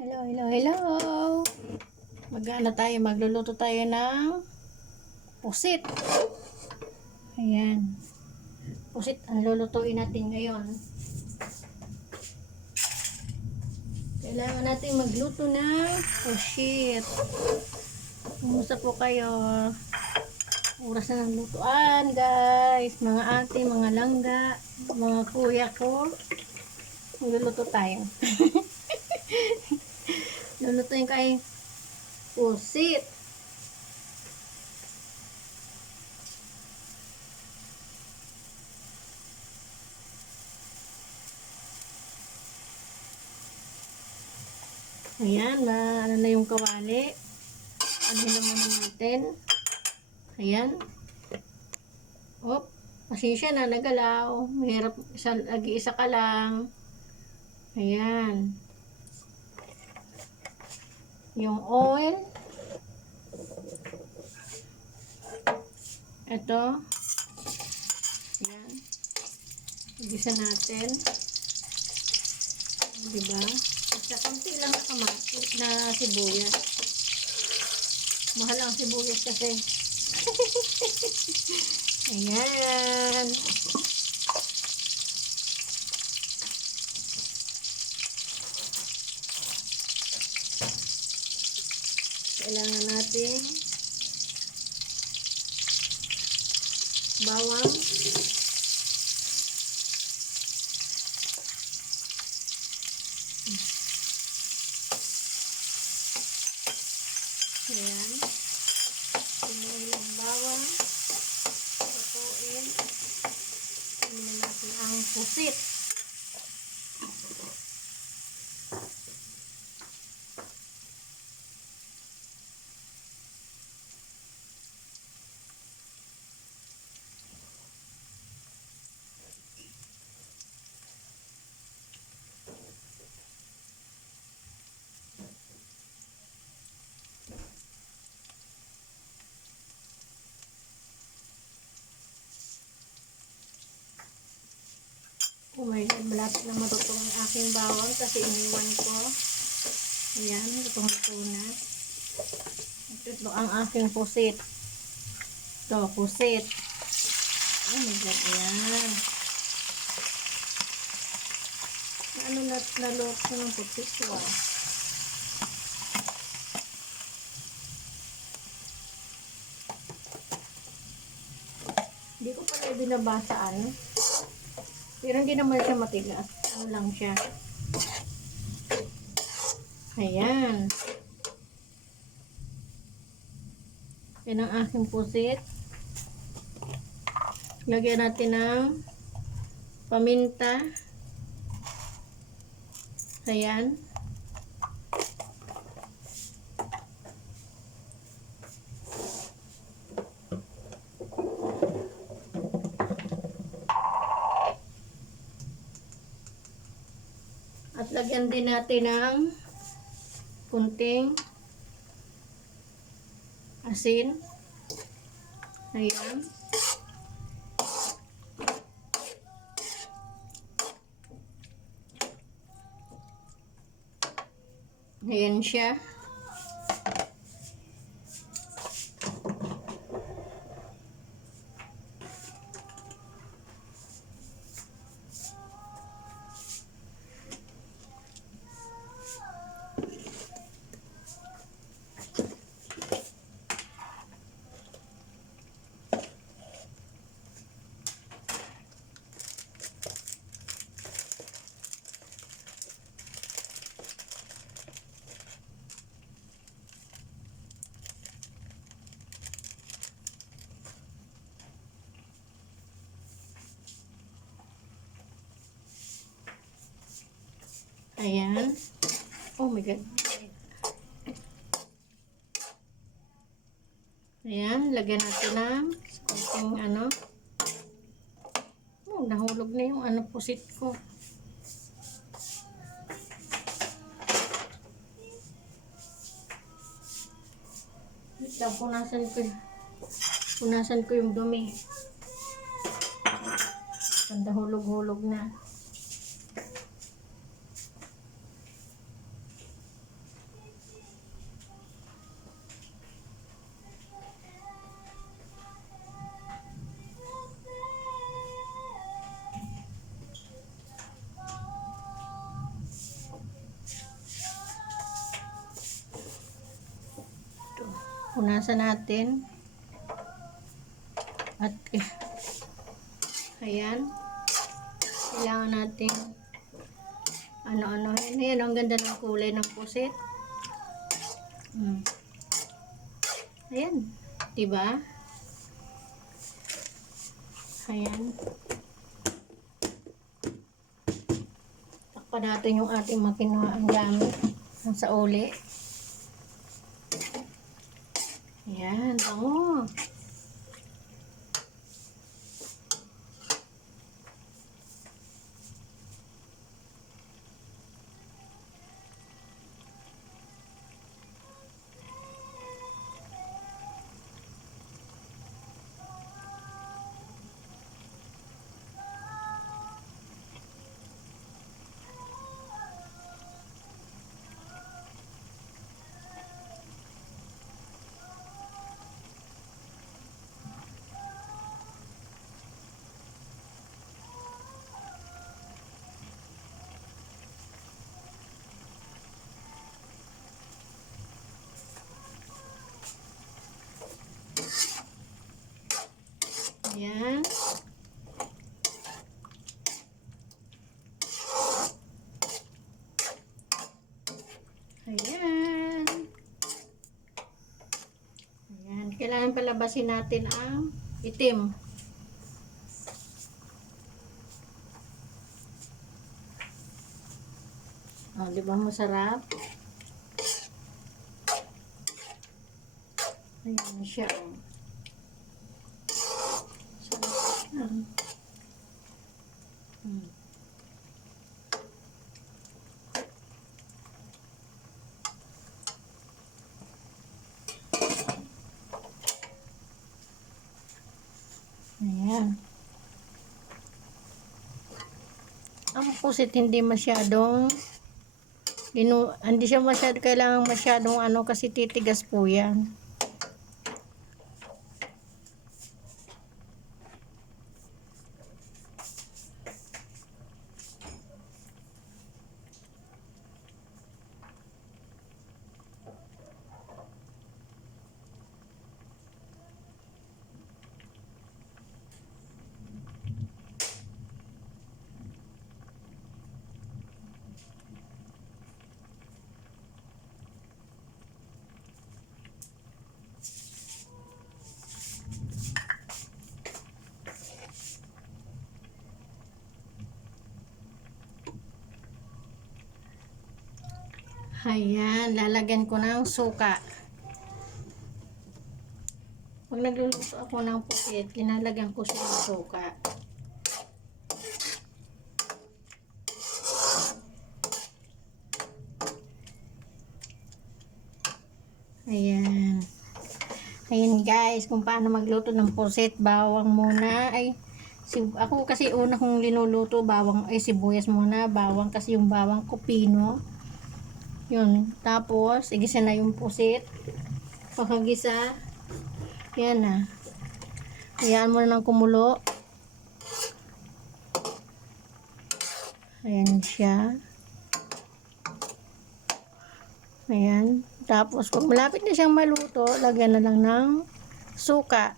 Hello, hello, hello. Magluluto tayo ng pusit. Ayan. Pusit ang lulutuin natin ngayon. Kailangan natin magluto ng pusit. Kumusta po kayo? Oras na ng lutuan, guys. Mga ate, mga langga, mga kuya ko. Magluluto tayo. Lulutuin kayo pusit. Ayan, ano na yung kawali. Ano naman natin. Ayan. Op, pasensya na, nagalaw. Mahirap, lagi-isa ka lang. Ayan. Yung oil. Ito. Ayan. Igisa natin. Diba? Basta konti lang na kamatis na sibuyas. Mahal ang sibuyas kasi. Ayan. Kailangan natin bawang. Ayan. Pinuhin ang bawang. Lutuin. Pinuhin natin ang pusit. Oh my God, malapit na matutong ang aking bawang kasi iniwan ko. Ayan, lutong-luto na. Ito ang aking pusit. Ito, pusit. Oh my God, ayan. Ano naluto ng pusit? Wow. Hindi ko pala binabasaan. Pero hindi naman siya matigas. Ano lang siya. Ayan. Yan ang aking pusit. Lagyan natin ng paminta. Ayan. At lagyan din natin ng kunting asin. Ayan. Ayan siya. Ayan. Oh my God. Ayan, lagyan natin ng konting ano. Oh, nahulog na yung ano pusit ko. Wait lang, punasan ko yung dumi. Ganda hulog-hulog na. Punasan natin. At ayan. Kailangan natin ano-ano. Ayan, ang ganda ng kulay ng pusit. Ayan. Diba? Ayan. Takpan natin yung ating makina ang gamit sa uli. Ayan. Bango. Ayan. Ayan. Ayan. Kailangan palabasin natin ang itim. Oh, di ba masarap? Ayan siya. Oh. Ayan. Ang pusit hindi masyadong hindi siya kailangan masyadong kasi titigas po yan. Ayan, lalagyan ko ng suka. Pag nagluluto ako ng pusit, kinalagyan ko siya ng suka. Ayan. Ayan guys, kung paano magluto ng pusit. Bawang muna. Ako kasi una kong linuluto, sibuyas muna. Bawang kasi yung bawang ko pino. Yun. Tapos, igisa na yung pusit. Pagkagisa, yan na. Hayaan mo na ng kumulo. Ayan siya. Ayan. Tapos, pag malapit na siyang maluto, lagyan na lang ng suka.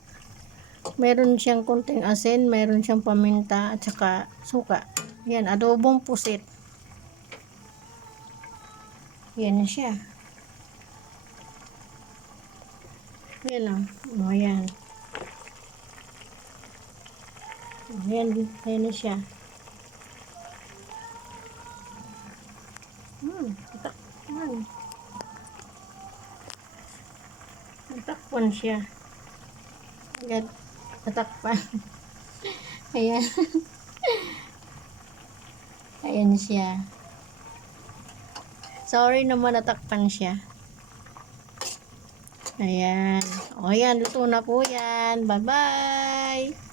Meron siyang konting asin, meron siyang paminta, at saka suka. Ayan, adobong pusit. Yan na siya. Yan lang. O, yan. Yan na siya. Takpan. Takpan siya. Agad. Natakpan. Ayan. Ayan siya. Sorry naman, natakpan siya. Ayan. O, ayan. Luto na po yan. Bye-bye.